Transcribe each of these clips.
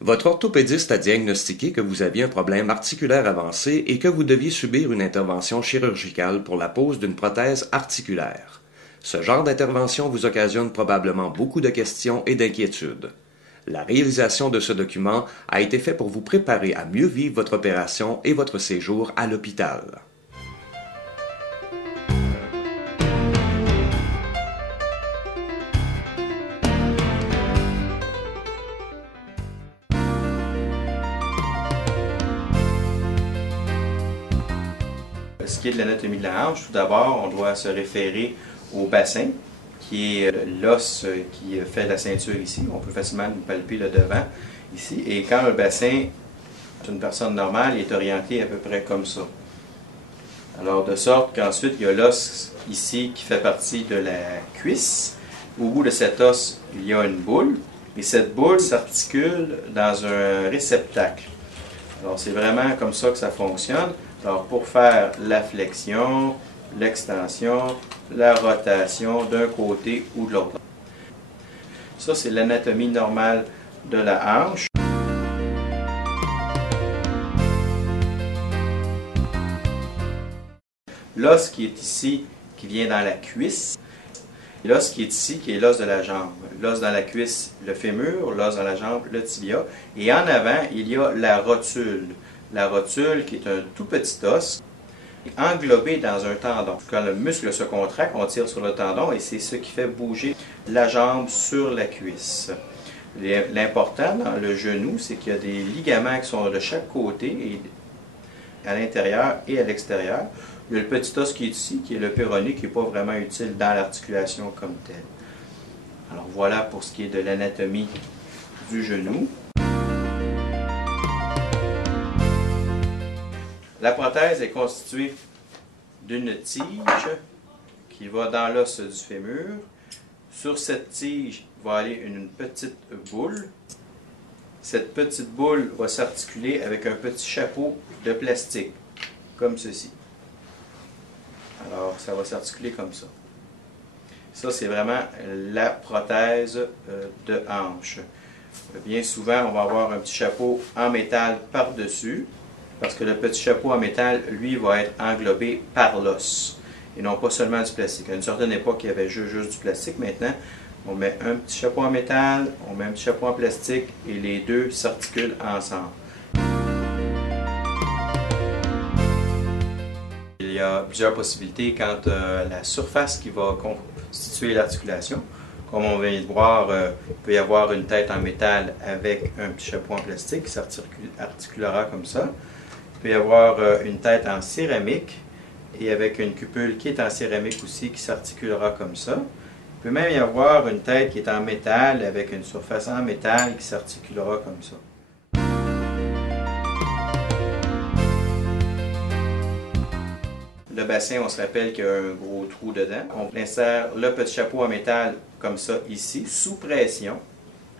Votre orthopédiste a diagnostiqué que vous aviez un problème articulaire avancé et que vous deviez subir une intervention chirurgicale pour la pose d'une prothèse articulaire. Ce genre d'intervention vous occasionne probablement beaucoup de questions et d'inquiétudes. La réalisation de ce document a été fait pour vous préparer à mieux vivre votre opération et votre séjour à l'hôpital. Ce qui est de l'anatomie de la hanche, tout d'abord, on doit se référer au bassin, qui est l'os qui fait la ceinture ici. On peut facilement nous palper le devant ici. Et quand le bassin, une personne normale, est orienté à peu près comme ça. Alors, de sorte qu'ensuite, il y a l'os ici qui fait partie de la cuisse. Au bout de cet os, il y a une boule. Et cette boule s'articule dans un réceptacle. Alors, c'est vraiment comme ça que ça fonctionne. Alors, pour faire la flexion, l'extension, la rotation d'un côté ou de l'autre. Ça, c'est l'anatomie normale de la hanche. L'os qui est ici, qui vient dans la cuisse. L'os qui est ici, qui est l'os de la jambe. L'os dans la cuisse, le fémur. L'os dans la jambe, le tibia. Et en avant, il y a la rotule. La rotule, qui est un tout petit os, englobé dans un tendon. Quand le muscle se contracte, on tire sur le tendon et c'est ce qui fait bouger la jambe sur la cuisse. L'important dans le genou, c'est qu'il y a des ligaments qui sont de chaque côté, et à l'intérieur et à l'extérieur. Il y a le petit os qui est ici, qui est le péroné, qui n'est pas vraiment utile dans l'articulation comme telle. Alors voilà pour ce qui est de l'anatomie du genou. La prothèse est constituée d'une tige qui va dans l'os du fémur. Sur cette tige va aller une petite boule. Cette petite boule va s'articuler avec un petit chapeau de plastique, comme ceci. Alors, ça va s'articuler comme ça. Ça, c'est vraiment la prothèse de hanche. Bien souvent, on va avoir un petit chapeau en métal par-dessus, parce que le petit chapeau en métal, lui, va être englobé par l'os, et non pas seulement du plastique. À une certaine époque, il y avait juste du plastique. Maintenant, on met un petit chapeau en métal, on met un petit chapeau en plastique, et les deux s'articulent ensemble. Il y a plusieurs possibilités quant à la surface qui va constituer l'articulation. Comme on vient de voir, il peut y avoir une tête en métal avec un petit chapeau en plastique qui s'articulera comme ça. Il peut y avoir une tête en céramique et avec une cupule qui est en céramique aussi qui s'articulera comme ça. Il peut même y avoir une tête qui est en métal avec une surface en métal qui s'articulera comme ça. Le bassin, on se rappelle qu'il y a un gros trou dedans. On insère le petit chapeau en métal comme ça ici, sous pression,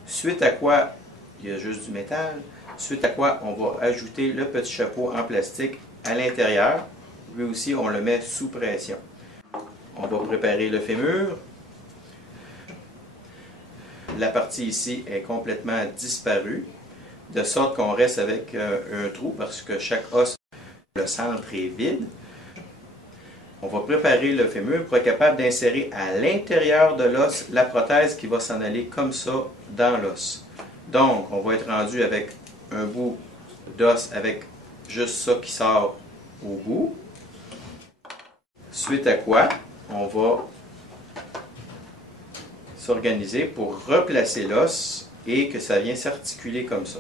suite à quoi il y a juste du métal. Suite à quoi on va ajouter le petit chapeau en plastique à l'intérieur. Lui aussi, on le met sous pression. On va préparer le fémur. La partie ici est complètement disparue, de sorte qu'on reste avec un trou parce que chaque os, le centre est vide. On va préparer le fémur pour être capable d'insérer à l'intérieur de l'os la prothèse qui va s'en aller comme ça dans l'os. Donc, on va être rendu avec un bout d'os avec juste ça qui sort au bout. Suite à quoi, on va s'organiser pour replacer l'os et que ça vienne s'articuler comme ça.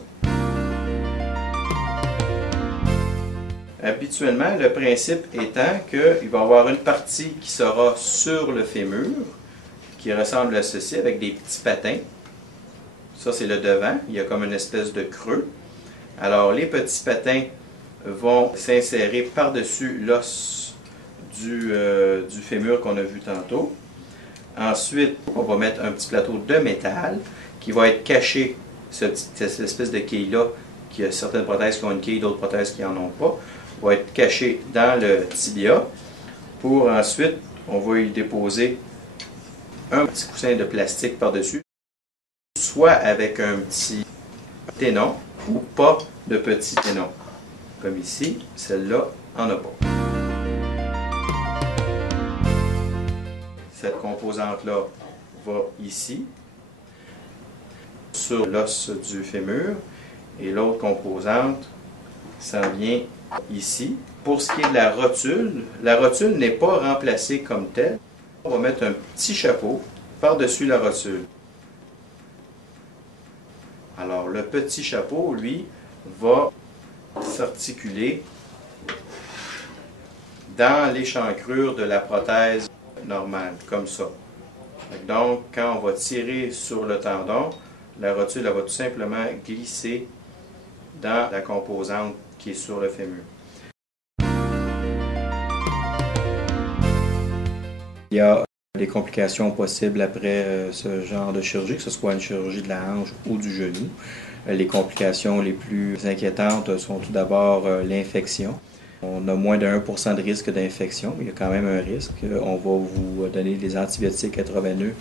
Habituellement, le principe étant qu'il va y avoir une partie qui sera sur le fémur, qui ressemble à ceci, avec des petits patins. Ça, c'est le devant. Il y a comme une espèce de creux. Alors, les petits patins vont s'insérer par-dessus l'os du fémur qu'on a vu tantôt. Ensuite, on va mettre un petit plateau de métal qui va être caché, cette espèce de quille-là, qui a certaines prothèses qui ont une quille, d'autres prothèses qui n'en ont pas, va être caché dans le tibia. Pour ensuite, on va y déposer un petit coussin de plastique par-dessus, soit avec un petit ténon ou pas de petit ténon. Comme ici, celle-là en a pas. Cette composante-là va ici, sur l'os du fémur, et l'autre composante s'en vient ici. Pour ce qui est de la rotule n'est pas remplacée comme telle. On va mettre un petit chapeau par-dessus la rotule. Alors, le petit chapeau, lui, va s'articuler dans l'échancrure de la prothèse normale, comme ça. Donc, quand on va tirer sur le tendon, la rotule elle va tout simplement glisser dans la composante qui est sur le fémur. Il y a des complications possibles après ce genre de chirurgie, que ce soit une chirurgie de la hanche ou du genou. Les complications les plus inquiétantes sont tout d'abord l'infection. On a moins de 1% de risque d'infection, mais il y a quand même un risque. On va vous donner des antibiotiques intraveineux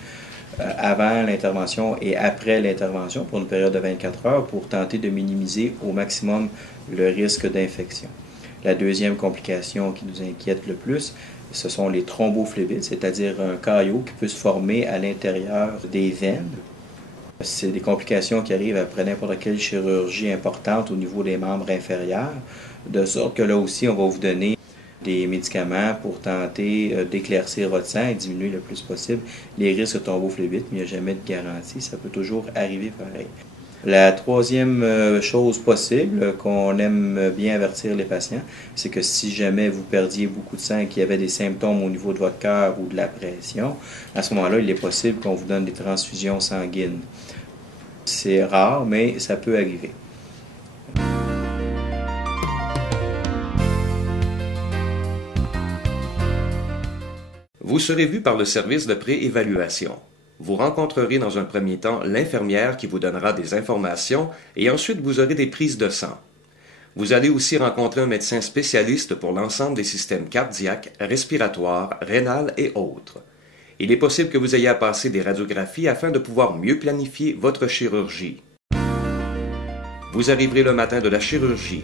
avant l'intervention et après l'intervention pour une période de 24 heures pour tenter de minimiser au maximum le risque d'infection. La deuxième complication qui nous inquiète le plus, ce sont les thrombophlébite, c'est-à-dire un caillot qui peut se former à l'intérieur des veines. C'est des complications qui arrivent après n'importe quelle chirurgie importante au niveau des membres inférieurs, de sorte que là aussi, on va vous donner des médicaments pour tenter d'éclaircir votre sang et diminuer le plus possible les risques de thrombophlébite, mais il n'y a jamais de garantie, ça peut toujours arriver pareil. La troisième chose possible qu'on aime bien avertir les patients, c'est que si jamais vous perdiez beaucoup de sang et qu'il y avait des symptômes au niveau de votre cœur ou de la pression, à ce moment-là, il est possible qu'on vous donne des transfusions sanguines. C'est rare, mais ça peut arriver. Vous serez vu par le service de pré-évaluation. Vous rencontrerez dans un premier temps l'infirmière qui vous donnera des informations et ensuite vous aurez des prises de sang. Vous allez aussi rencontrer un médecin spécialiste pour l'ensemble des systèmes cardiaques, respiratoires, rénal et autres. Il est possible que vous ayez à passer des radiographies afin de pouvoir mieux planifier votre chirurgie. Vous arriverez le matin de la chirurgie.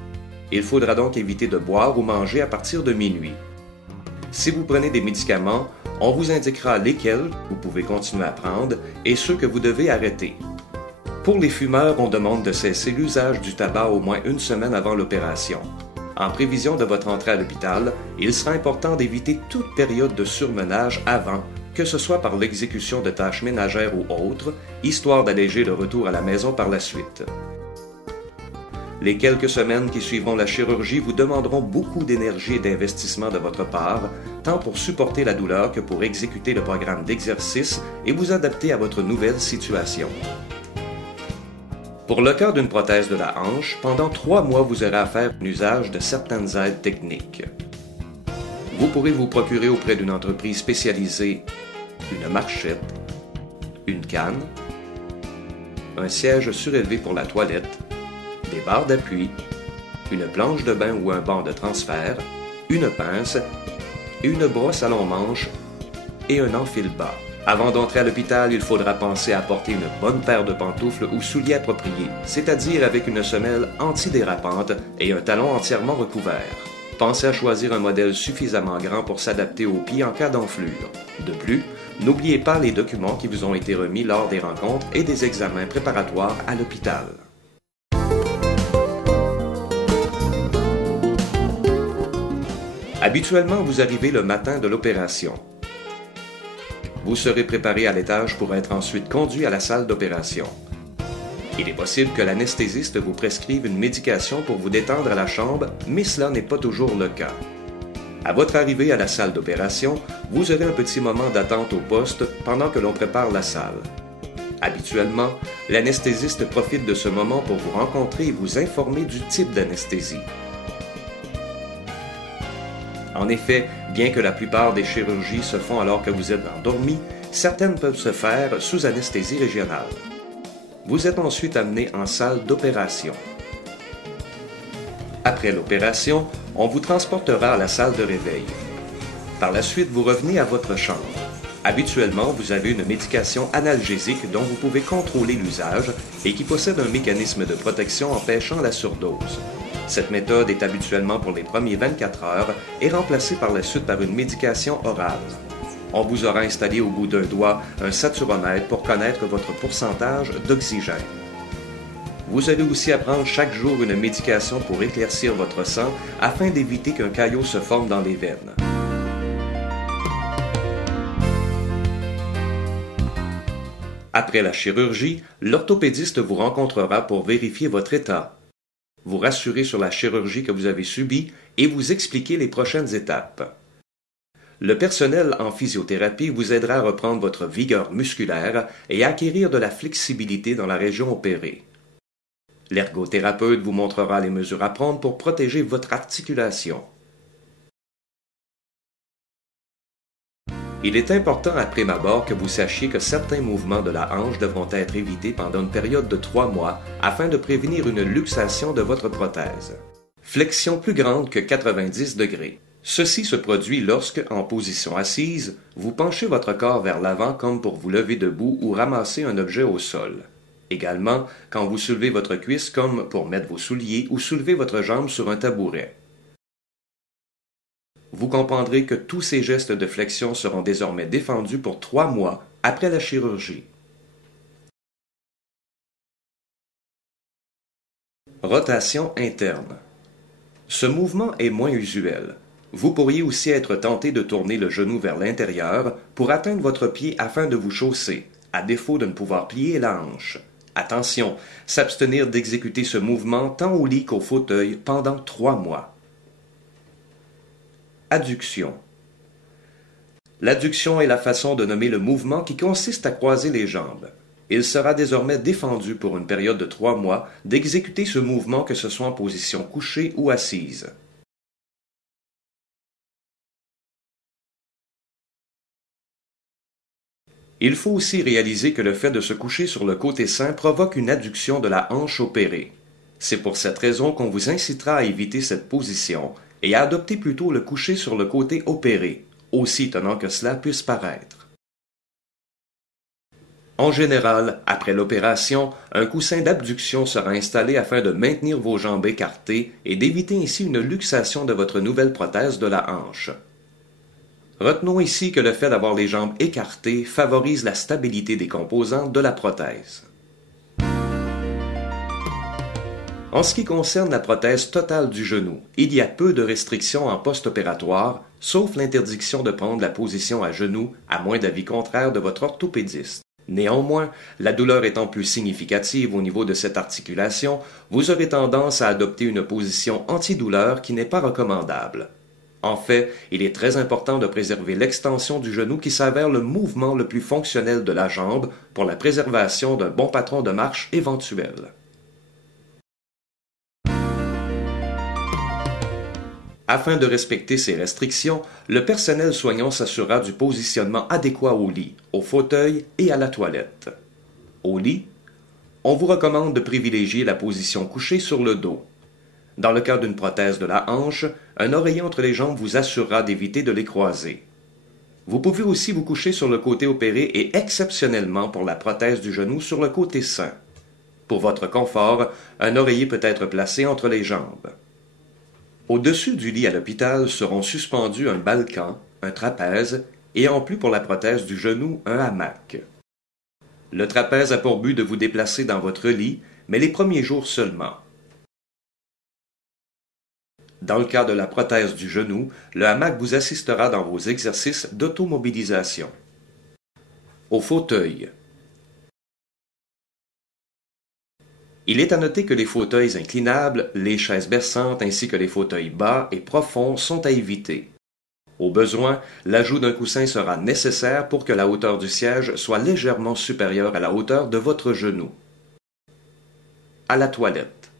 Il faudra donc éviter de boire ou manger à partir de minuit. Si vous prenez des médicaments, on vous indiquera lesquels vous pouvez continuer à prendre et ceux que vous devez arrêter. Pour les fumeurs, on demande de cesser l'usage du tabac au moins une semaine avant l'opération. En prévision de votre entrée à l'hôpital, il sera important d'éviter toute période de surmenage avant, que ce soit par l'exécution de tâches ménagères ou autres, histoire d'alléger le retour à la maison par la suite. Les quelques semaines qui suivront la chirurgie vous demanderont beaucoup d'énergie et d'investissement de votre part, tant pour supporter la douleur que pour exécuter le programme d'exercice et vous adapter à votre nouvelle situation. Pour le cas d'une prothèse de la hanche, pendant 3 mois, vous aurez à faire usage de certaines aides techniques. Vous pourrez vous procurer auprès d'une entreprise spécialisée une marchette, une canne, un siège surélevé pour la toilette, des barres d'appui, une planche de bain ou un banc de transfert, une pince et une brosse à long manche et un enfile-bas. Avant d'entrer à l'hôpital, il faudra penser à porter une bonne paire de pantoufles ou souliers appropriés, c'est-à-dire avec une semelle antidérapante et un talon entièrement recouvert. Pensez à choisir un modèle suffisamment grand pour s'adapter aux pieds en cas d'enflure. De plus, n'oubliez pas les documents qui vous ont été remis lors des rencontres et des examens préparatoires à l'hôpital. Habituellement, vous arrivez le matin de l'opération. Vous serez préparé à l'étage pour être ensuite conduit à la salle d'opération. Il est possible que l'anesthésiste vous prescrive une médication pour vous détendre à la chambre, mais cela n'est pas toujours le cas. À votre arrivée à la salle d'opération, vous aurez un petit moment d'attente au poste pendant que l'on prépare la salle. Habituellement, l'anesthésiste profite de ce moment pour vous rencontrer et vous informer du type d'anesthésie. En effet, bien que la plupart des chirurgies se font alors que vous êtes endormi, certaines peuvent se faire sous anesthésie régionale. Vous êtes ensuite amené en salle d'opération. Après l'opération, on vous transportera à la salle de réveil. Par la suite, vous revenez à votre chambre. Habituellement, vous avez une médication analgésique dont vous pouvez contrôler l'usage et qui possède un mécanisme de protection empêchant la surdose. Cette méthode est habituellement pour les premiers 24 heures et remplacée par la suite par une médication orale. On vous aura installé au bout d'un doigt un saturomètre pour connaître votre pourcentage d'oxygène. Vous allez aussi apprendre chaque jour une médication pour éclaircir votre sang afin d'éviter qu'un caillot se forme dans les veines. Après la chirurgie, l'orthopédiste vous rencontrera pour vérifier votre état, vous rassurer sur la chirurgie que vous avez subie et vous expliquer les prochaines étapes. Le personnel en physiothérapie vous aidera à reprendre votre vigueur musculaire et à acquérir de la flexibilité dans la région opérée. L'ergothérapeute vous montrera les mesures à prendre pour protéger votre articulation. Il est important à prime abord que vous sachiez que certains mouvements de la hanche devront être évités pendant une période de 3 mois afin de prévenir une luxation de votre prothèse. Flexion plus grande que 90 degrés. Ceci se produit lorsque, en position assise, vous penchez votre corps vers l'avant comme pour vous lever debout ou ramasser un objet au sol. Également, quand vous soulevez votre cuisse comme pour mettre vos souliers ou soulever votre jambe sur un tabouret. Vous comprendrez que tous ces gestes de flexion seront désormais défendus pour 3 mois après la chirurgie. Rotation interne. Ce mouvement est moins usuel. Vous pourriez aussi être tenté de tourner le genou vers l'intérieur pour atteindre votre pied afin de vous chausser, à défaut de ne pouvoir plier la hanche. Attention, s'abstenir d'exécuter ce mouvement tant au lit qu'au fauteuil pendant 3 mois. Adduction. L'adduction est la façon de nommer le mouvement qui consiste à croiser les jambes. Il sera désormais défendu pour une période de 3 mois d'exécuter ce mouvement que ce soit en position couchée ou assise. Il faut aussi réaliser que le fait de se coucher sur le côté sain provoque une adduction de la hanche opérée. C'est pour cette raison qu'on vous incitera à éviter cette position et à adopter plutôt le coucher sur le côté opéré, aussi étonnant que cela puisse paraître. En général, après l'opération, un coussin d'abduction sera installé afin de maintenir vos jambes écartées et d'éviter ainsi une luxation de votre nouvelle prothèse de la hanche. Retenons ici que le fait d'avoir les jambes écartées favorise la stabilité des composantes de la prothèse. En ce qui concerne la prothèse totale du genou, il y a peu de restrictions en post-opératoire, sauf l'interdiction de prendre la position à genoux, à moins d'avis contraire de votre orthopédiste. Néanmoins, la douleur étant plus significative au niveau de cette articulation, vous aurez tendance à adopter une position antidouleur qui n'est pas recommandable. En fait, il est très important de préserver l'extension du genou qui s'avère le mouvement le plus fonctionnel de la jambe pour la préservation d'un bon patron de marche éventuel. Afin de respecter ces restrictions, le personnel soignant s'assurera du positionnement adéquat au lit, au fauteuil et à la toilette. Au lit, on vous recommande de privilégier la position couchée sur le dos. Dans le cas d'une prothèse de la hanche, un oreiller entre les jambes vous assurera d'éviter de les croiser. Vous pouvez aussi vous coucher sur le côté opéré et exceptionnellement pour la prothèse du genou sur le côté sain. Pour votre confort, un oreiller peut être placé entre les jambes. Au-dessus du lit à l'hôpital seront suspendus un balkan, un trapèze et en plus pour la prothèse du genou, un hamac. Le trapèze a pour but de vous déplacer dans votre lit, mais les premiers jours seulement. Dans le cas de la prothèse du genou, le hamac vous assistera dans vos exercices d'automobilisation. Au fauteuil. Il est à noter que les fauteuils inclinables, les chaises berçantes ainsi que les fauteuils bas et profonds sont à éviter. Au besoin, l'ajout d'un coussin sera nécessaire pour que la hauteur du siège soit légèrement supérieure à la hauteur de votre genou. À la toilette.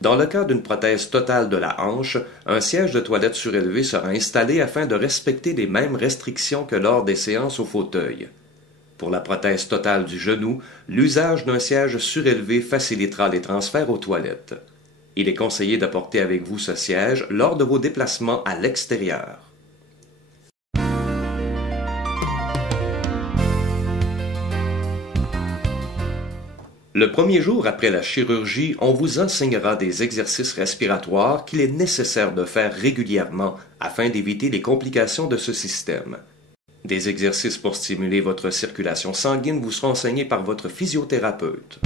Dans le cas d'une prothèse totale de la hanche, un siège de toilette surélevé sera installé afin de respecter les mêmes restrictions que lors des séances au fauteuil. Pour la prothèse totale du genou, l'usage d'un siège surélevé facilitera les transferts aux toilettes. Il est conseillé d'apporter avec vous ce siège lors de vos déplacements à l'extérieur. Le premier jour après la chirurgie, on vous enseignera des exercices respiratoires qu'il est nécessaire de faire régulièrement afin d'éviter les complications de ce système. Des exercices pour stimuler votre circulation sanguine vous seront enseignés par votre physiothérapeute.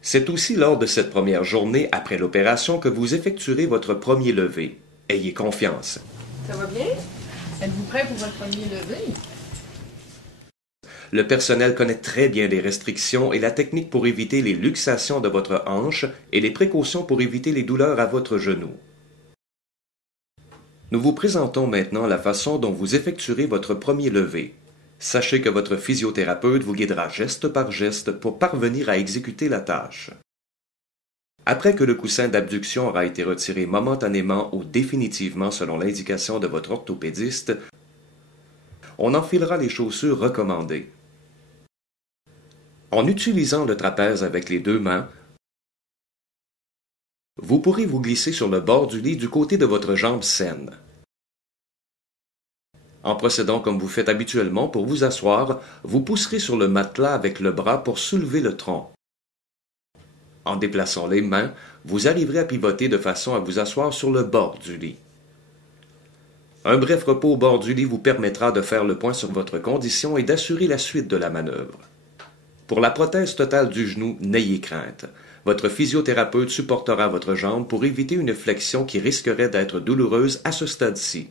C'est aussi lors de cette première journée après l'opération que vous effectuerez votre premier lever. Ayez confiance. Ça va bien? Êtes-vous prêt pour votre premier lever? Le personnel connaît très bien les restrictions et la technique pour éviter les luxations de votre hanche et les précautions pour éviter les douleurs à votre genou. Nous vous présentons maintenant la façon dont vous effectuerez votre premier lever. Sachez que votre physiothérapeute vous guidera geste par geste pour parvenir à exécuter la tâche. Après que le coussin d'abduction aura été retiré momentanément ou définitivement selon l'indication de votre orthopédiste, on enfilera les chaussures recommandées. En utilisant le trapèze avec les deux mains, vous pourrez vous glisser sur le bord du lit du côté de votre jambe saine. En procédant comme vous faites habituellement pour vous asseoir, vous pousserez sur le matelas avec le bras pour soulever le tronc. En déplaçant les mains, vous arriverez à pivoter de façon à vous asseoir sur le bord du lit. Un bref repos au bord du lit vous permettra de faire le point sur votre condition et d'assurer la suite de la manœuvre. Pour la prothèse totale du genou, n'ayez crainte. Votre physiothérapeute supportera votre jambe pour éviter une flexion qui risquerait d'être douloureuse à ce stade-ci.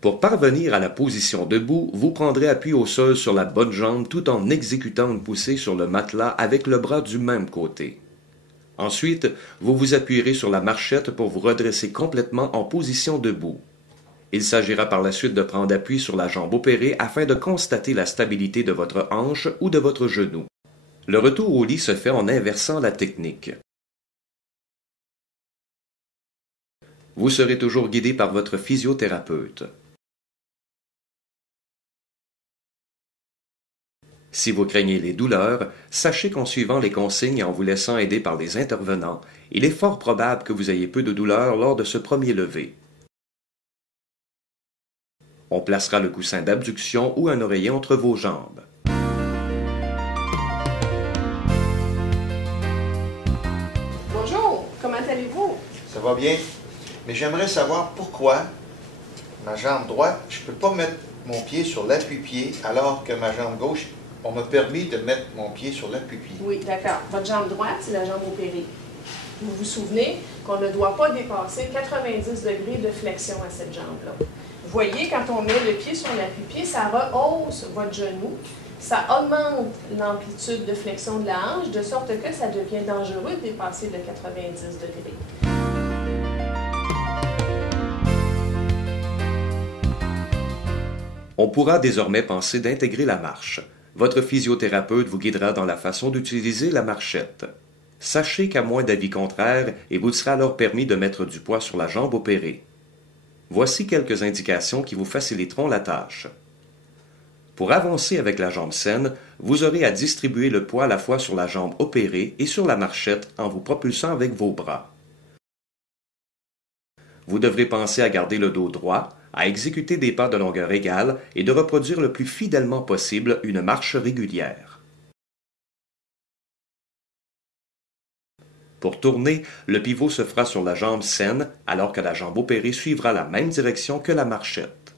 Pour parvenir à la position debout, vous prendrez appui au sol sur la bonne jambe tout en exécutant une poussée sur le matelas avec le bras du même côté. Ensuite, vous vous appuierez sur la marchette pour vous redresser complètement en position debout. Il s'agira par la suite de prendre appui sur la jambe opérée afin de constater la stabilité de votre hanche ou de votre genou. Le retour au lit se fait en inversant la technique. Vous serez toujours guidé par votre physiothérapeute. Si vous craignez les douleurs, sachez qu'en suivant les consignes et en vous laissant aider par les intervenants, il est fort probable que vous ayez peu de douleurs lors de ce premier lever. On placera le coussin d'abduction ou un oreiller entre vos jambes. Bonjour, comment allez-vous? Ça va bien, mais j'aimerais savoir pourquoi ma jambe droite, je ne peux pas mettre mon pied sur l'appui-pied, alors que ma jambe gauche, on m'a permis de mettre mon pied sur l'appui-pied. Oui, d'accord. Votre jambe droite, c'est la jambe opérée. Vous vous souvenez qu'on ne doit pas dépasser 90 degrés de flexion à cette jambe-là. Vous voyez, quand on met le pied sur l'appui-pied, ça rehausse votre genou, ça augmente l'amplitude de flexion de la hanche, de sorte que ça devient dangereux de dépasser de 90 degrés. On pourra désormais penser d'intégrer la marche. Votre physiothérapeute vous guidera dans la façon d'utiliser la marchette. Sachez qu'à moins d'avis contraire, il vous sera alors permis de mettre du poids sur la jambe opérée. Voici quelques indications qui vous faciliteront la tâche. Pour avancer avec la jambe saine, vous aurez à distribuer le poids à la fois sur la jambe opérée et sur la marchette en vous propulsant avec vos bras. Vous devrez penser à garder le dos droit, à exécuter des pas de longueur égale et de reproduire le plus fidèlement possible une marche régulière. Pour tourner, le pivot se fera sur la jambe saine, alors que la jambe opérée suivra la même direction que la marchette.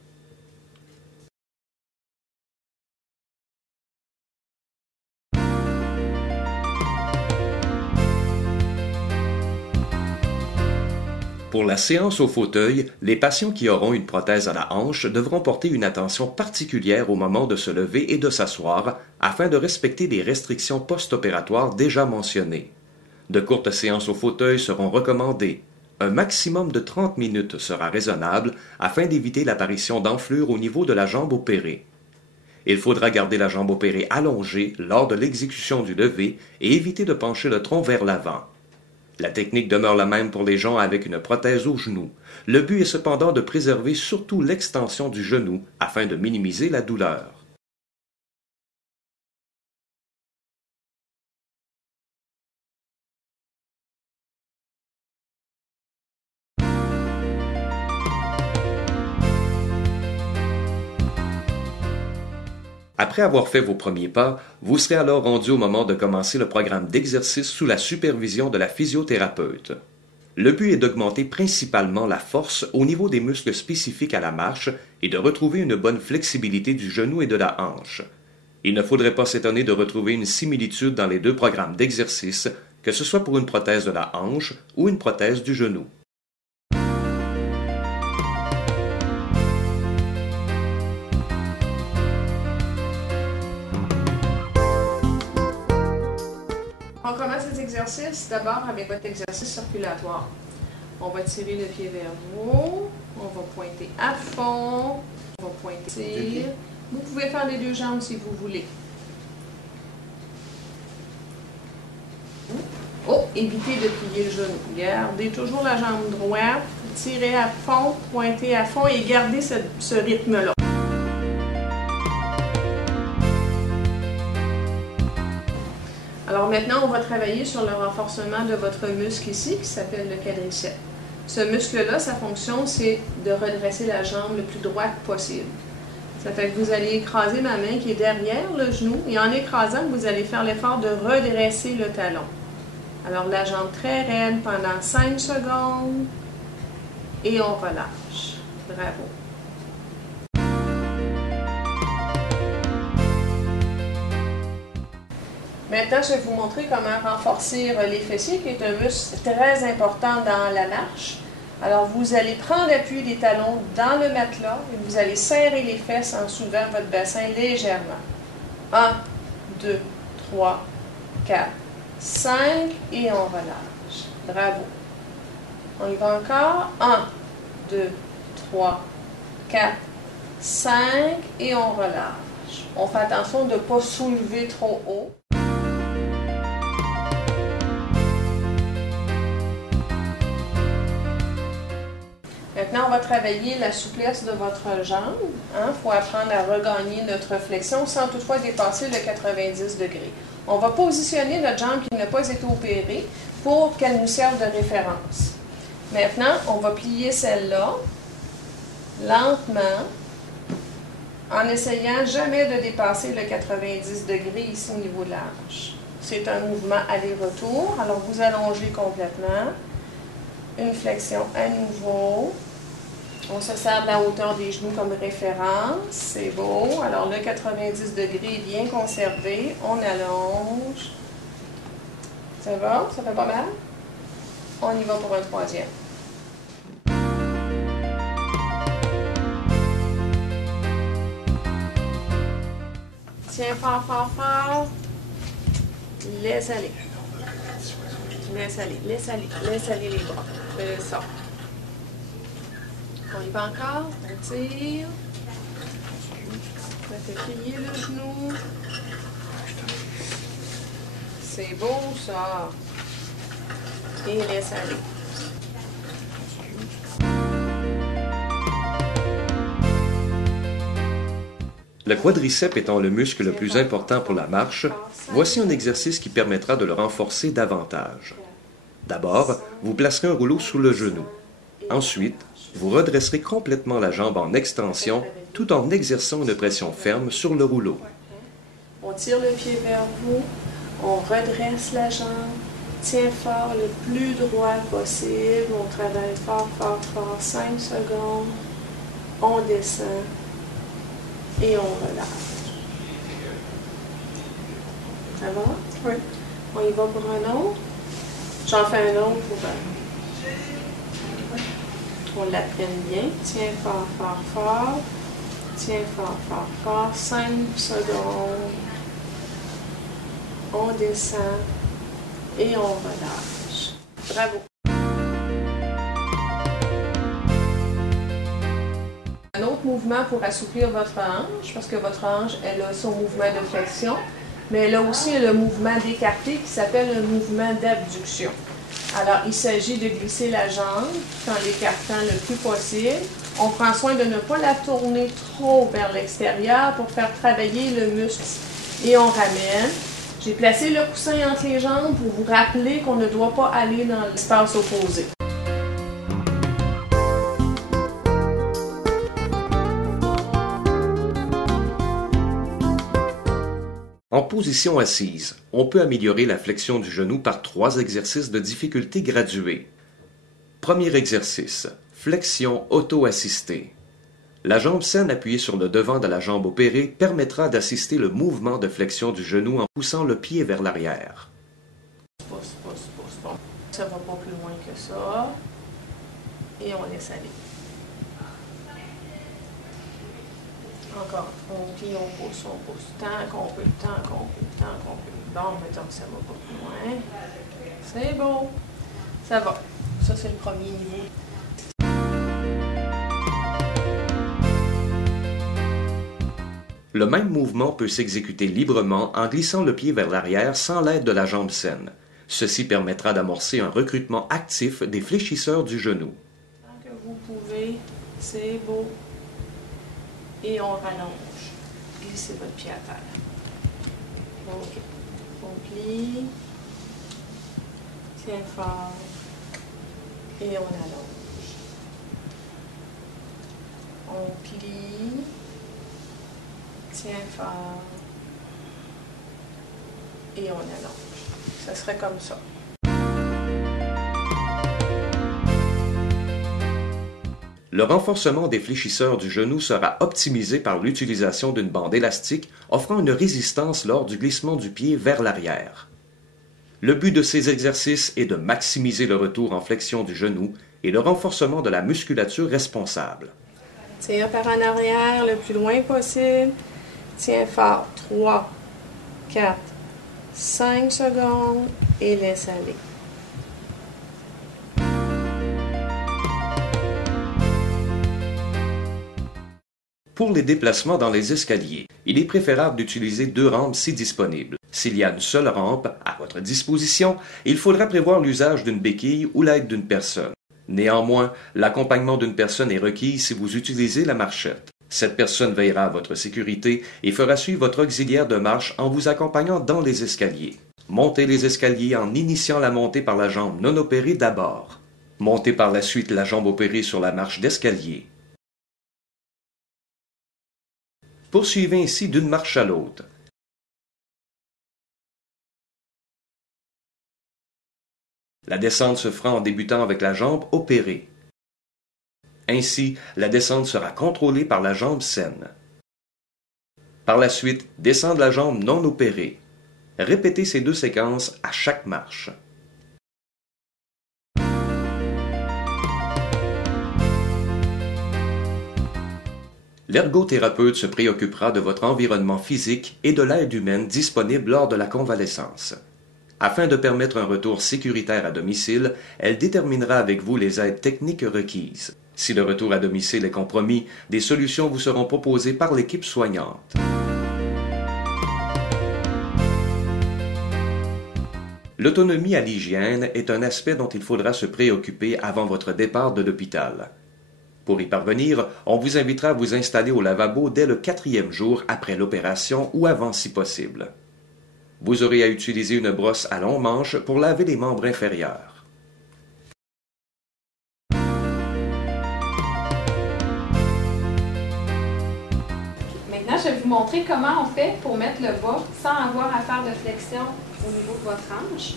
Pour la séance au fauteuil, les patients qui auront une prothèse à la hanche devront porter une attention particulière au moment de se lever et de s'asseoir, afin de respecter les restrictions post-opératoires déjà mentionnées. De courtes séances au fauteuil seront recommandées. Un maximum de 30 minutes sera raisonnable afin d'éviter l'apparition d'enflures au niveau de la jambe opérée. Il faudra garder la jambe opérée allongée lors de l'exécution du lever et éviter de pencher le tronc vers l'avant. La technique demeure la même pour les gens avec une prothèse au genou. Le but est cependant de préserver surtout l'extension du genou afin de minimiser la douleur. Après avoir fait vos premiers pas, vous serez alors rendu au moment de commencer le programme d'exercice sous la supervision de la physiothérapeute. Le but est d'augmenter principalement la force au niveau des muscles spécifiques à la marche et de retrouver une bonne flexibilité du genou et de la hanche. Il ne faudrait pas s'étonner de retrouver une similitude dans les deux programmes d'exercice, que ce soit pour une prothèse de la hanche ou une prothèse du genou. On commence cet exercice d'abord avec votre exercice circulatoire. On va tirer le pied vers vous, on va pointer à fond, on va pointer. Vous pouvez faire les deux jambes si vous voulez. Oh, évitez de plier le genou. Gardez toujours la jambe droite, tirez à fond, pointez à fond et gardez ce rythme-là. Alors maintenant, on va travailler sur le renforcement de votre muscle ici, qui s'appelle le quadriceps. Ce muscle-là, sa fonction, c'est de redresser la jambe le plus droite possible. Ça fait que vous allez écraser ma main qui est derrière le genou, et en écrasant, vous allez faire l'effort de redresser le talon. Alors la jambe très raide pendant 5 secondes, et on relâche. Bravo. Maintenant, je vais vous montrer comment renforcer les fessiers, qui est un muscle très important dans la marche. Alors, vous allez prendre appui des talons dans le matelas et vous allez serrer les fesses en soulevant votre bassin légèrement. 1, 2, 3, 4, 5 et on relâche. Bravo. On y va encore. 1, 2, 3, 4, 5 et on relâche. On fait attention de ne pas soulever trop haut. Maintenant, on va travailler la souplesse de votre jambe. Il faut apprendre à regagner notre flexion sans toutefois dépasser le 90 degrés. On va positionner notre jambe qui n'a pas été opérée pour qu'elle nous serve de référence. Maintenant, on va plier celle-là lentement en essayant jamais de dépasser le 90 degrés ici au niveau de la hanche. C'est un mouvement aller-retour. Alors, vous allongez complètement. Une flexion à nouveau. On se sert de la hauteur des genoux comme référence. C'est beau. Alors, le 90 degrés est bien conservé. On allonge. Ça va? Ça fait pas mal? On y va pour un troisième. Tiens fort, fort, fort. Laisse aller. Laisse aller, laisse aller, laisse aller les bras. Fais ça. On y va encore. On tire. On fait plier le genou. C'est beau ça. Et laisse aller. Le quadriceps étant le muscle le plus important pour la marche, voici un exercice qui permettra de le renforcer davantage. D'abord, vous placerez un rouleau sous le genou. Ensuite, vous redresserez complètement la jambe en extension tout en exerçant une pression ferme sur le rouleau. On tire le pied vers vous, on redresse la jambe, tient fort le plus droit possible, on travaille fort, fort, fort, 5 secondes, on descend et on relâche. Ça va? Oui. On y va pour un autre. J'en fais un autre pour qu'on l'apprenne bien. Tiens fort, fort, fort. Tiens fort, fort, fort. 5 secondes. On descend et on relâche. Bravo. Un autre mouvement pour assouplir votre hanche, parce que votre hanche, elle a son mouvement de flexion, mais elle a aussi le mouvement d'écarté qui s'appelle le mouvement d'abduction. Alors, il s'agit de glisser la jambe en l'écartant le plus possible. On prend soin de ne pas la tourner trop vers l'extérieur pour faire travailler le muscle. Et on ramène. J'ai placé le coussin entre les jambes pour vous rappeler qu'on ne doit pas aller dans l'espace opposé. En position assise, on peut améliorer la flexion du genou par 3 exercices de difficulté graduée. Premier exercice, flexion auto-assistée. La jambe saine appuyée sur le devant de la jambe opérée permettra d'assister le mouvement de flexion du genou en poussant le pied vers l'arrière. Pousse. Ça va pas plus loin que ça. Et on laisse aller. Encore. On plie, on pousse. Tant qu'on peut. Bon, mettons que ça va pas plus loin. C'est bon. Ça va. Ça, c'est le premier niveau. Le même mouvement peut s'exécuter librement en glissant le pied vers l'arrière sans l'aide de la jambe saine. Ceci permettra d'amorcer un recrutement actif des fléchisseurs du genou. Tant que vous pouvez, c'est beau. Et on rallonge. Glissez votre pied à terre. OK. On plie. Tiens fort. Et on allonge. On plie. Tiens fort. Et on allonge. Ça serait comme ça. Le renforcement des fléchisseurs du genou sera optimisé par l'utilisation d'une bande élastique offrant une résistance lors du glissement du pied vers l'arrière. Le but de ces exercices est de maximiser le retour en flexion du genou et le renforcement de la musculature responsable. Tiens par en arrière le plus loin possible. Tiens fort. 3, 4, 5 secondes et laisse aller. Pour les déplacements dans les escaliers, il est préférable d'utiliser 2 rampes si disponibles. S'il y a une seule rampe à votre disposition, il faudra prévoir l'usage d'une béquille ou l'aide d'une personne. Néanmoins, l'accompagnement d'une personne est requis si vous utilisez la marchette. Cette personne veillera à votre sécurité et fera suivre votre auxiliaire de marche en vous accompagnant dans les escaliers. Montez les escaliers en initiant la montée par la jambe non opérée d'abord. Montez par la suite la jambe opérée sur la marche d'escalier. Poursuivez ainsi d'une marche à l'autre. La descente se fera en débutant avec la jambe opérée. Ainsi, la descente sera contrôlée par la jambe saine. Par la suite, descendre la jambe non opérée. Répétez ces 2 séquences à chaque marche. L'ergothérapeute se préoccupera de votre environnement physique et de l'aide humaine disponible lors de la convalescence. Afin de permettre un retour sécuritaire à domicile, elle déterminera avec vous les aides techniques requises. Si le retour à domicile est compromis, des solutions vous seront proposées par l'équipe soignante. L'autonomie à l'hygiène est un aspect dont il faudra se préoccuper avant votre départ de l'hôpital. Pour y parvenir, on vous invitera à vous installer au lavabo dès le 4e jour après l'opération ou avant si possible. Vous aurez à utiliser une brosse à long manche pour laver les membres inférieurs. Maintenant, je vais vous montrer comment on fait pour mettre le bas sans avoir à faire de flexion au niveau de votre hanche.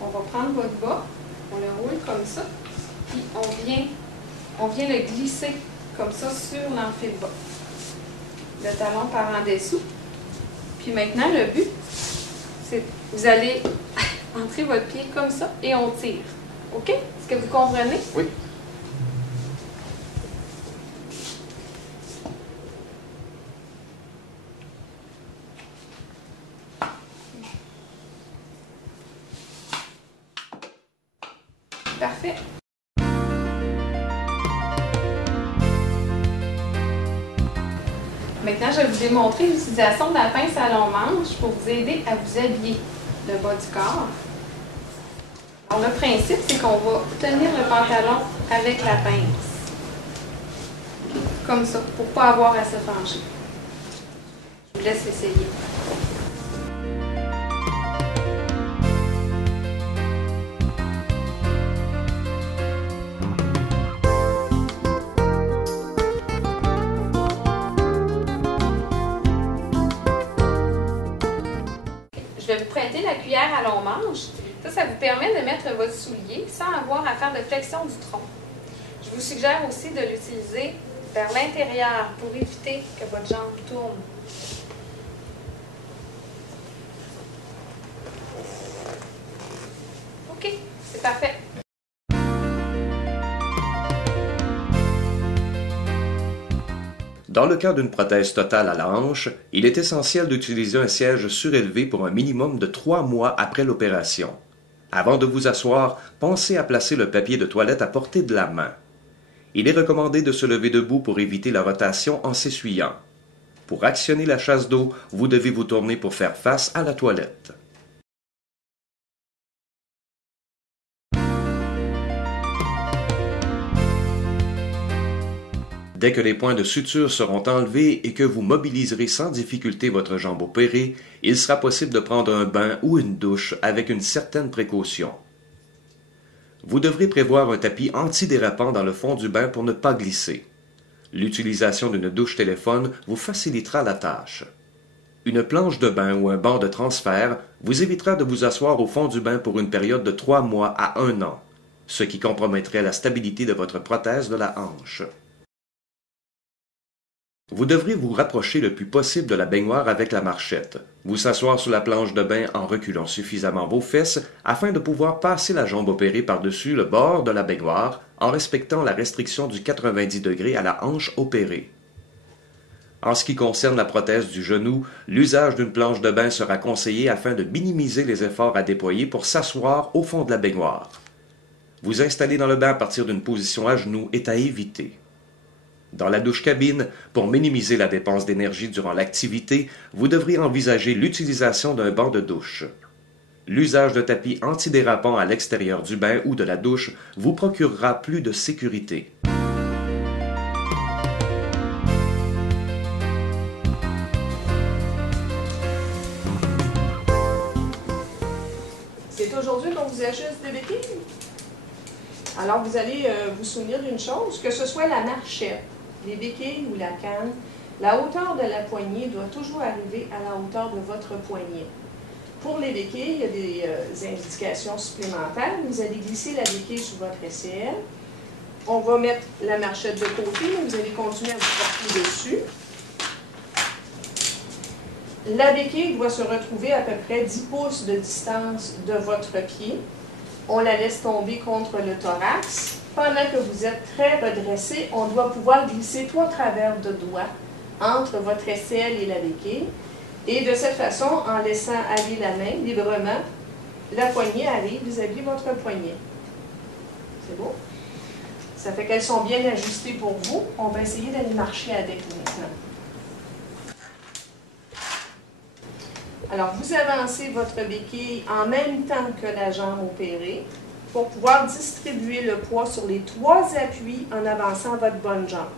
On va prendre votre bas, on le roule comme ça, puis on vient le glisser comme ça sur l'amphibas. Le talon part en dessous. Puis maintenant, le but, c'est vous allez entrer votre pied comme ça et on tire. OK? Est-ce que vous comprenez? Oui. Parfait. Maintenant, je vais vous démontrer l'utilisation de la pince à long manche pour vous aider à vous habiller le bas du corps. Alors, le principe, c'est qu'on va tenir le pantalon avec la pince. Comme ça, pour ne pas avoir à se pencher. Je vous laisse essayer. de pointer la cuillère à long manche. Ça vous permet de mettre votre soulier sans avoir à faire de flexion du tronc. Je vous suggère aussi de l'utiliser vers l'intérieur pour éviter que votre jambe tourne. OK, c'est parfait. Dans le cas d'une prothèse totale à la hanche, il est essentiel d'utiliser un siège surélevé pour un minimum de 3 mois après l'opération. Avant de vous asseoir, pensez à placer le papier de toilette à portée de la main. Il est recommandé de se lever debout pour éviter la rotation en s'essuyant. Pour actionner la chasse d'eau, vous devez vous tourner pour faire face à la toilette. Dès que les points de suture seront enlevés et que vous mobiliserez sans difficulté votre jambe opérée, il sera possible de prendre un bain ou une douche avec une certaine précaution. Vous devrez prévoir un tapis antidérapant dans le fond du bain pour ne pas glisser. L'utilisation d'une douche téléphone vous facilitera la tâche. Une planche de bain ou un banc de transfert vous évitera de vous asseoir au fond du bain pour une période de 3 mois à 1 an, ce qui compromettrait la stabilité de votre prothèse de la hanche. Vous devrez vous rapprocher le plus possible de la baignoire avec la marchette, vous asseoir sur la planche de bain en reculant suffisamment vos fesses afin de pouvoir passer la jambe opérée par-dessus le bord de la baignoire en respectant la restriction du 90 degrés à la hanche opérée. En ce qui concerne la prothèse du genou, l'usage d'une planche de bain sera conseillé afin de minimiser les efforts à déployer pour s'asseoir au fond de la baignoire. Vous installer dans le bain à partir d'une position à genoux est à éviter. Dans la douche-cabine, pour minimiser la dépense d'énergie durant l'activité, vous devrez envisager l'utilisation d'un banc de douche. L'usage de tapis antidérapants à l'extérieur du bain ou de la douche vous procurera plus de sécurité. C'est aujourd'hui qu'on vous ajuste des béquilles. Alors, vous allez vous souvenir d'une chose, que ce soit la marchette, les béquilles ou la canne, la hauteur de la poignée doit toujours arriver à la hauteur de votre poignet. Pour les béquilles, il y a des indications supplémentaires. Vous allez glisser la béquille sur votre SCL. On va mettre la marchette de côté, mais vous allez continuer à vous porter dessus. La béquille doit se retrouver à peu près 10 pouces de distance de votre pied. On la laisse tomber contre le thorax. Pendant que vous êtes très redressé, on doit pouvoir glisser 3 travers de doigts entre votre aisselle et la béquille. Et de cette façon, en laissant aller la main librement, la poignée arrive vis-à-vis votre poignet. C'est beau? Ça fait qu'elles sont bien ajustées pour vous. On va essayer d'aller marcher avec maintenant. Alors, vous avancez votre béquille en même temps que la jambe opérée pour pouvoir distribuer le poids sur les 3 appuis en avançant votre bonne jambe.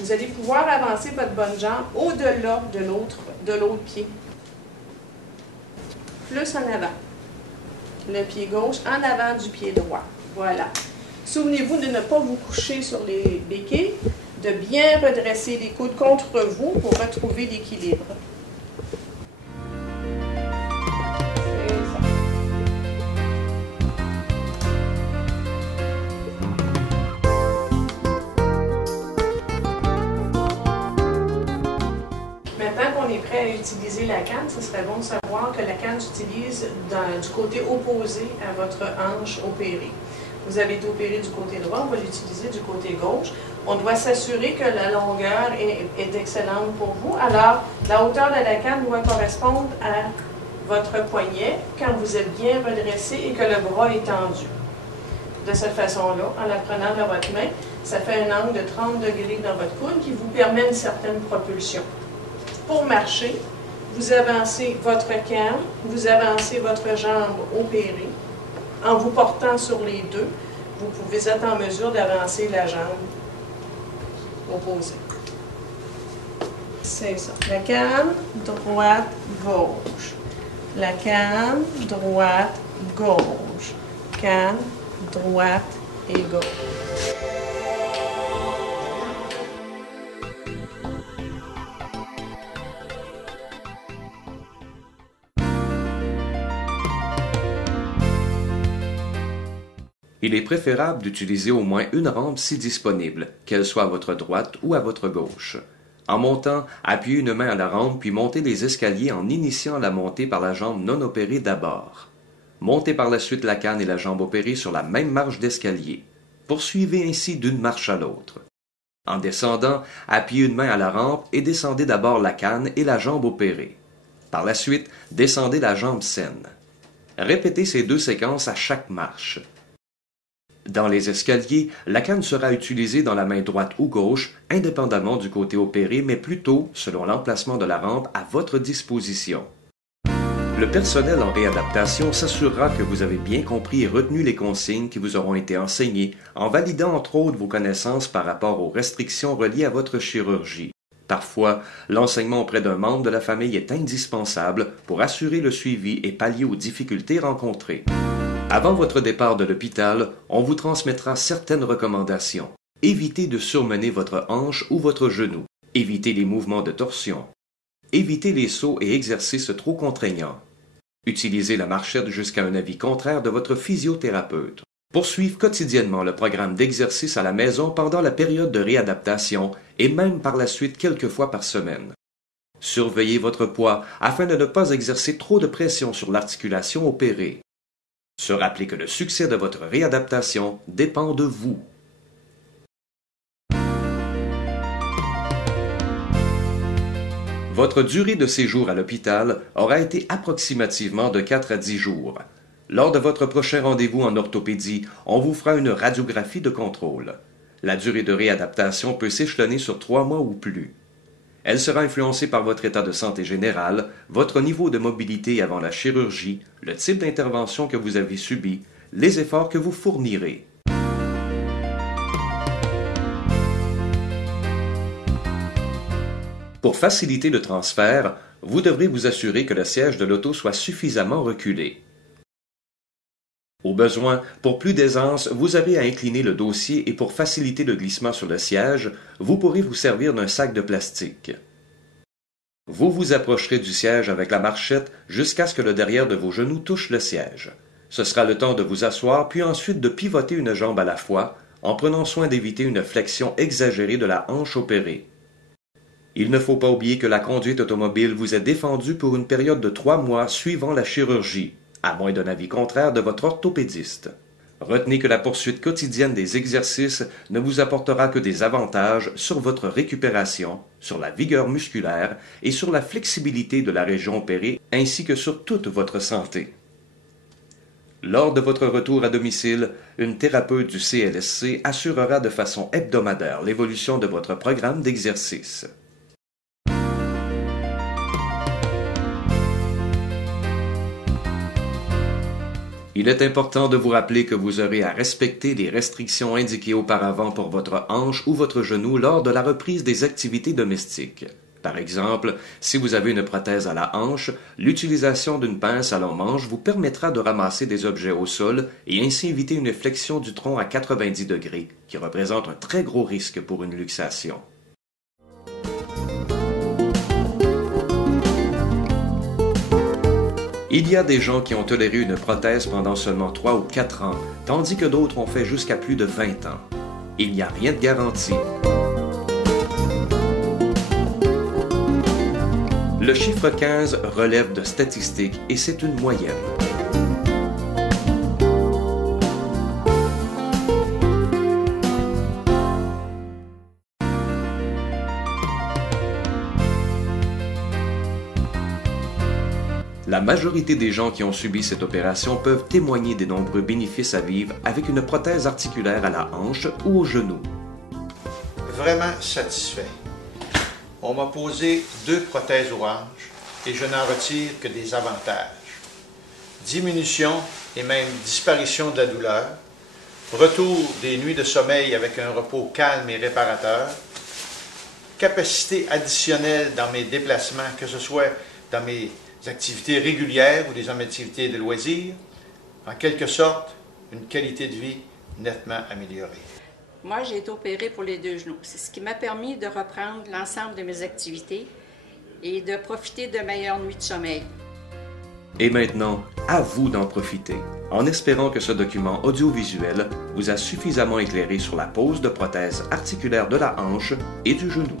Vous allez pouvoir avancer votre bonne jambe au-delà de l'autre pied. Plus en avant. Le pied gauche en avant du pied droit. Voilà. Souvenez-vous de ne pas vous coucher sur les béquilles, de bien redresser les coudes contre vous pour retrouver l'équilibre. Maintenant qu'on est prêt à utiliser la canne, ce serait bon de savoir que la canne s'utilise du côté opposé à votre hanche opérée. Vous avez été opéré du côté droit, on va l'utiliser du côté gauche. On doit s'assurer que la longueur est excellente pour vous. Alors, la hauteur de la canne doit correspondre à votre poignet quand vous êtes bien redressé et que le bras est tendu. De cette façon-là, en la prenant dans votre main, ça fait un angle de 30 degrés dans votre coude qui vous permet une certaine propulsion. Pour marcher, vous avancez votre canne, vous avancez votre jambe opérée. En vous portant sur les deux, vous pouvez être en mesure d'avancer la jambe opposée. C'est ça. La canne, droite, gauche. La canne, droite, gauche. Canne, droite et gauche. Il est préférable d'utiliser au moins une rampe si disponible, qu'elle soit à votre droite ou à votre gauche. En montant, appuyez une main à la rampe puis montez les escaliers en initiant la montée par la jambe non opérée d'abord. Montez par la suite la canne et la jambe opérée sur la même marche d'escalier. Poursuivez ainsi d'une marche à l'autre. En descendant, appuyez une main à la rampe et descendez d'abord la canne et la jambe opérée. Par la suite, descendez la jambe saine. Répétez ces deux séquences à chaque marche. Dans les escaliers, la canne sera utilisée dans la main droite ou gauche, indépendamment du côté opéré, mais plutôt selon l'emplacement de la rampe à votre disposition. Le personnel en réadaptation s'assurera que vous avez bien compris et retenu les consignes qui vous auront été enseignées, en validant entre autres vos connaissances par rapport aux restrictions reliées à votre chirurgie. Parfois, l'enseignement auprès d'un membre de la famille est indispensable pour assurer le suivi et pallier aux difficultés rencontrées. Avant votre départ de l'hôpital, on vous transmettra certaines recommandations. Évitez de surmener votre hanche ou votre genou. Évitez les mouvements de torsion. Évitez les sauts et exercices trop contraignants. Utilisez la marchette jusqu'à un avis contraire de votre physiothérapeute. Poursuivre quotidiennement le programme d'exercice à la maison pendant la période de réadaptation et même par la suite quelques fois par semaine. Surveillez votre poids afin de ne pas exercer trop de pression sur l'articulation opérée. Se rappeler que le succès de votre réadaptation dépend de vous. Votre durée de séjour à l'hôpital aura été approximativement de 4 à 10 jours. Lors de votre prochain rendez-vous en orthopédie, on vous fera une radiographie de contrôle. La durée de réadaptation peut s'échelonner sur 3 mois ou plus. Elle sera influencée par votre état de santé général, votre niveau de mobilité avant la chirurgie, le type d'intervention que vous avez subi, les efforts que vous fournirez. Pour faciliter le transfert, vous devrez vous assurer que le siège de l'auto soit suffisamment reculé. Au besoin, pour plus d'aisance, vous avez à incliner le dossier et pour faciliter le glissement sur le siège, vous pourrez vous servir d'un sac de plastique. Vous vous approcherez du siège avec la marchette jusqu'à ce que le derrière de vos genoux touche le siège. Ce sera le temps de vous asseoir puis ensuite de pivoter une jambe à la fois en prenant soin d'éviter une flexion exagérée de la hanche opérée. Il ne faut pas oublier que la conduite automobile vous est défendue pour une période de 3 mois suivant la chirurgie, à moins d'un avis contraire de votre orthopédiste. Retenez que la poursuite quotidienne des exercices ne vous apportera que des avantages sur votre récupération, sur la vigueur musculaire et sur la flexibilité de la région opérée, ainsi que sur toute votre santé. Lors de votre retour à domicile, une thérapeute du CLSC assurera de façon hebdomadaire l'évolution de votre programme d'exercice. Il est important de vous rappeler que vous aurez à respecter les restrictions indiquées auparavant pour votre hanche ou votre genou lors de la reprise des activités domestiques. Par exemple, si vous avez une prothèse à la hanche, l'utilisation d'une pince à long manche vous permettra de ramasser des objets au sol et ainsi éviter une flexion du tronc à 90 degrés, qui représente un très gros risque pour une luxation. Il y a des gens qui ont toléré une prothèse pendant seulement 3 ou 4 ans, tandis que d'autres ont fait jusqu'à plus de 20 ans. Il n'y a rien de garanti. Le chiffre 15 relève de statistiques et c'est une moyenne. La majorité des gens qui ont subi cette opération peuvent témoigner des nombreux bénéfices à vivre avec une prothèse articulaire à la hanche ou au genou. Vraiment satisfait. On m'a posé 2 prothèses oranges et je n'en retire que des avantages. Diminution et même disparition de la douleur, retour des nuits de sommeil avec un repos calme et réparateur, capacité additionnelle dans mes déplacements, que ce soit dans mes activités régulières ou des activités de loisirs, en quelque sorte, une qualité de vie nettement améliorée. Moi, j'ai été opérée pour les 2 genoux. C'est ce qui m'a permis de reprendre l'ensemble de mes activités et de profiter de meilleures nuits de sommeil. Et maintenant, à vous d'en profiter, en espérant que ce document audiovisuel vous a suffisamment éclairé sur la pose de prothèse articulaire de la hanche et du genou.